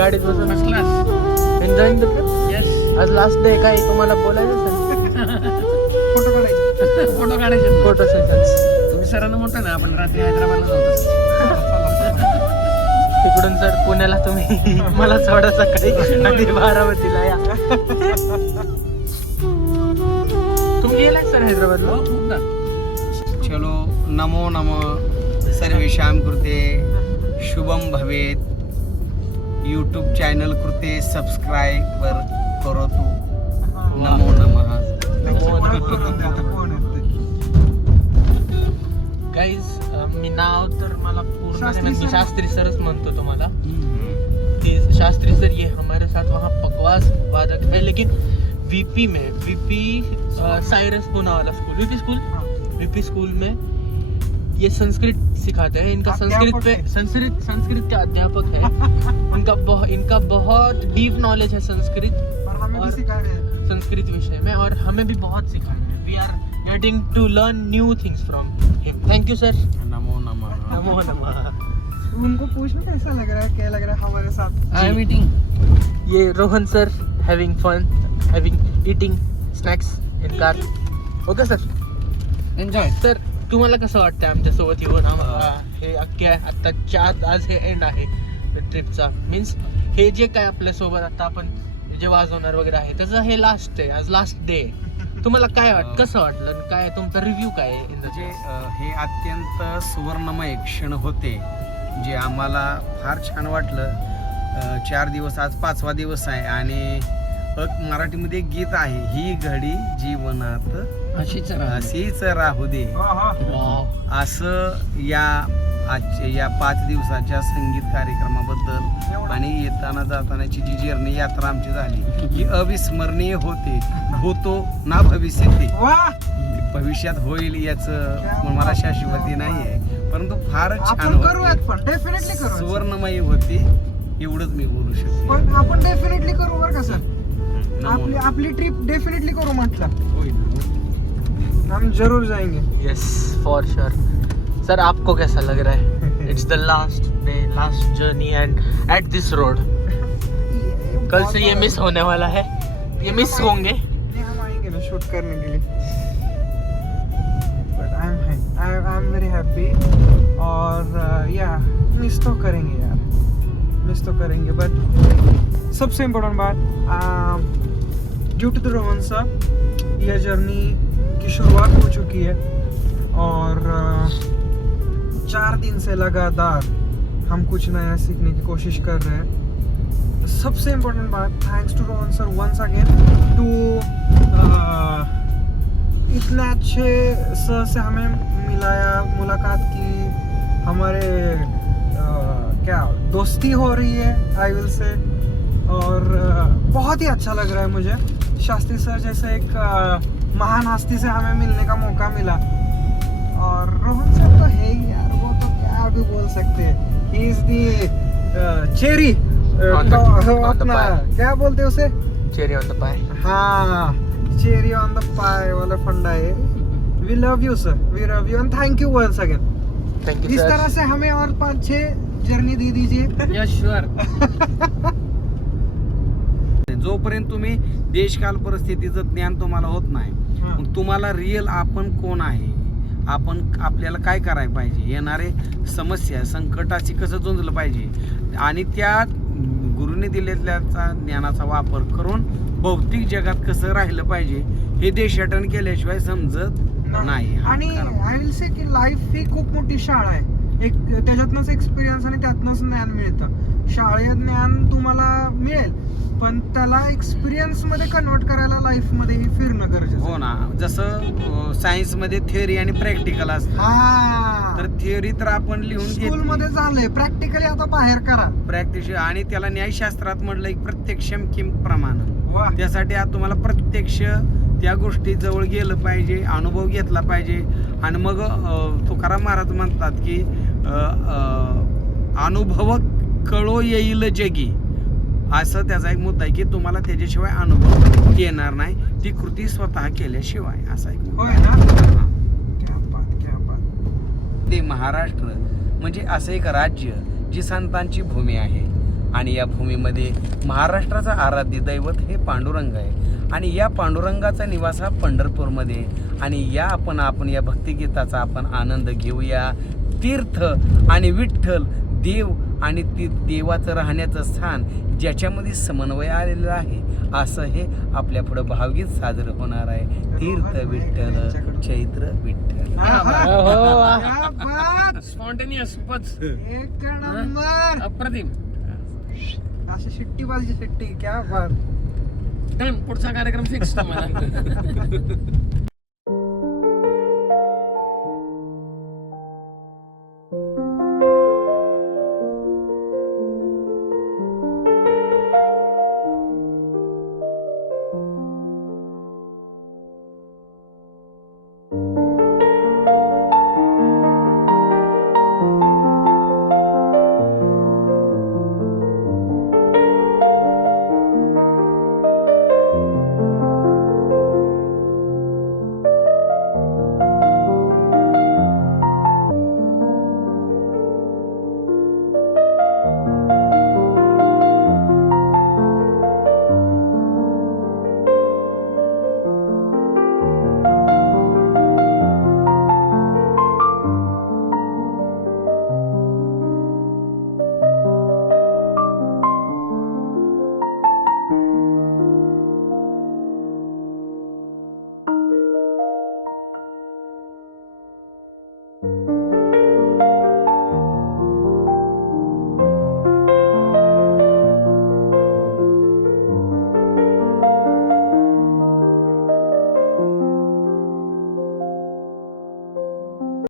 गाडीत बसून first class. Enjoying the trip. Yes. आज लास्ट डे काय तुम्हाला बोलायचं असेल? फोटो काढायचे. फोटो काढायचे. Photo sessions. तुम्ही सरांना म्हणता ना आपण रात्री हैदराबादला जातो. तिकडून सर पुण्याला तुम्ही मला सोडा सकाळी आणि बारामतीला या. तुम्ही गेलाय सर हैदराबादला? हो खूप ना. चलो नमो नमः सर्वेषां कृते शुभम भवेत्. यूट्यूब चॅनल कृते सबस्क्राईबर करोतु. नमो नमः. गाईज मी नाव तर मला पूर्ण शास्त्री नाही, मी सर. शास्त्री सरच म्हणतो तुम्हाला. कि शास्त्री सर ये हमारे साथ वहाँ बकवास वादक है, लेकिन वीपी में Cyrus Poonawalla school VP school में ये संस्कृत सिखाते हैं. इनका अध्यापक संस्कृत के अध्यापक है. इनका बहुत डीप नॉलेज है संस्कृत और हमें भी सिखा रहे हैं. संस्कृत विषय में, और हमें भी बहुत सिखाया है. We are getting to learn new things from him. Thank you sir. नमो नमः. नमो नमः. उनको पूछना कैसा लग रहा है, क्या लग रहा है हमारे साथ. I am eating. ये Rohan sir having fun, having eating snacks in car. Okay sir. Enjoy. तर तुम्हाला कसं वाटतं आमच्यासोबत येऊन? हे अख्ख्या आत्ताच्या आज हे एंड आहे ट्रिपचा. मीन्स हे जे काय आपल्यासोबत आता आपण जे वाजवणार वगैरे आहे त्याचं हे लास्ट आहे, आज लास्ट डे. तुम्हाला काय कसं वाटलं आणि काय तुमचा रिव्ह्यू काय आहे? म्हणजे हे अत्यंत सुवर्णमय क्षण होते जे आम्हाला फार छान वाटलं. 4 दिवस, आज 5वा दिवस आहे आणि मराठीमध्ये एक गीत आहे, ही घडी जीवनात अशीच राहू दे. असं या 5 दिवसाच्या संगीत कार्यक्रमाबद्दल आणि येताना जातानाची जी जर्नी यात्रा आमची झाली ही अविस्मरणीय होते. होतो ना भविष्यात वाह. भविष्यात होईल याचं मला शाश्वती नाही आहे, परंतु फार छान आपण करूयात, होती, पण डेफिनेटली करू. सुवर्णमयी होती, एवढंच मी बोलू शकतो. पण आपण डेफिनेटली करू बरं का सर. आपली ट्रिप डेफिनेटली करू म्हटलं. हम जरूर जाएंगे. Yes for sure. सर आपको कैसा लग रहा है? It's the last day, last journey end at this road. कल से ये मिस होने वाला है, ये मिस होंगे. नहीं, हम आएंगे ना शूट करने के लिए. But I am very happy. और या मिस तो करेंगे यार, मिस तो करेंगे. बट सबसे इम्पोर्टेंट बात, due to the Rohan sir यह जर्नी की शुरुआत हो चुकी है और 4 दिन से लगातार हम कुछ नया सीखने की कोशिश कर रहे हैं. सबसे इम्पोर्टेंट बात, thanks to Rohan sir once again to इतने अच्छे सर से हमें मुलाकात की. हमारे क्या दोस्ती हो रही है आई विल से. और बहुत ही अच्छा लग रहा है मुझे. शास्त्री सर जैसे एक महान हस्ती से हमें मिलने का मौका मिला. और रोहन सर तो है ही यार, वो तो क्या भी बोल सकते हैं. ही इज दी चेरी अपना क्या बोलते हैं उसे, चेरी ऑन द पाई. हाँ, चेरी ऑन द पाई वाला फंडा है. We love you sir, we love you and thank you once again. Thank you इस सर. तरह से हमें और 5-6 जर्नी दे दीजिए. Yes sure. जोपर्यंत तुम्ही देशकाल परिस्थितीचं ज्ञान तुम्हाला होत नाही, मग तुम्हाला रिअल आपण कोण आहे, आपण आपल्याला काय करायला पाहिजे, येणारे समस्या संकटाशी कसं झुंजलं पाहिजे आणि त्या गुरुने दिलेल्या ज्ञानाचा वापर करून भौतिक जगात कसं राहिलं पाहिजे हे देशाटन केल्याशिवाय समजत नाही. आणि आय विल से की लाईफ ही खूप मोठी शाळा आहे. एक त्याच्यातनंच एक्सपिरियन्स आणि त्यातनंच ज्ञान मिळतं. शाळेत ज्ञान तुम्हाला मिळेल, पण त्याला एक्सपिरियन्स मध्ये कन्वर्ट करायला लाईफ मध्ये ही फिरणं गरजेचं. हो ना, जसं सायन्स मध्ये थिअरी आणि प्रॅक्टिकल असतं. हा, तर थिअरी तर आपण लिहून स्कूल मध्ये झालंय, प्रॅक्टिकली आता बाहेर करा. प्रॅक्टिस आणि त्याला न्यायशास्त्रात म्हटलं एक प्रत्यक्षम किम प्रमाण. वाह. त्यासाठी आज तुम्हाला प्रत्यक्ष त्या गोष्टी जवळ गेलं पाहिजे, अनुभव घेतला पाहिजे. आणि मग तुकाराम महाराज म्हणतात की अनुभव कळो येईल जगी, असं त्याचा एक मुद्दा आहे की तुम्हाला त्याच्याशिवाय अनुभव येणार नाही, ती कृती स्वतः केल्याशिवाय. असा एक होय ना. क्या बात, क्या बात. ते महाराष्ट्र म्हणजे असं एक राज्य जी संतांची भूमी आहे. आणि या भूमीमध्ये महाराष्ट्राचं आराध्य दैवत हे पांडुरंग आहे आणि या पांडुरंगाचा निवास हा पंढरपूरमध्ये. आणि आपण या भक्तिगीताचा आपण आनंद घेऊया. तीर्थ आणि विठ्ठल देव आणि देवाचं राहण्याचं स्थान ज्याच्यामध्ये समन्वय आलेला आहे, असं हे आपल्या पुढं भावगीत साजरं होणार आहे. तीर्थ विठ्ठल चैत्र विठ्ठल. स्पॉन्टेनियस एक नंबर. अप्रतिम. अशी शिट्टी पाहिजे शिट्टी. क्या बात. डन. पुढचा कार्यक्रम फिक्स तुम्हाला.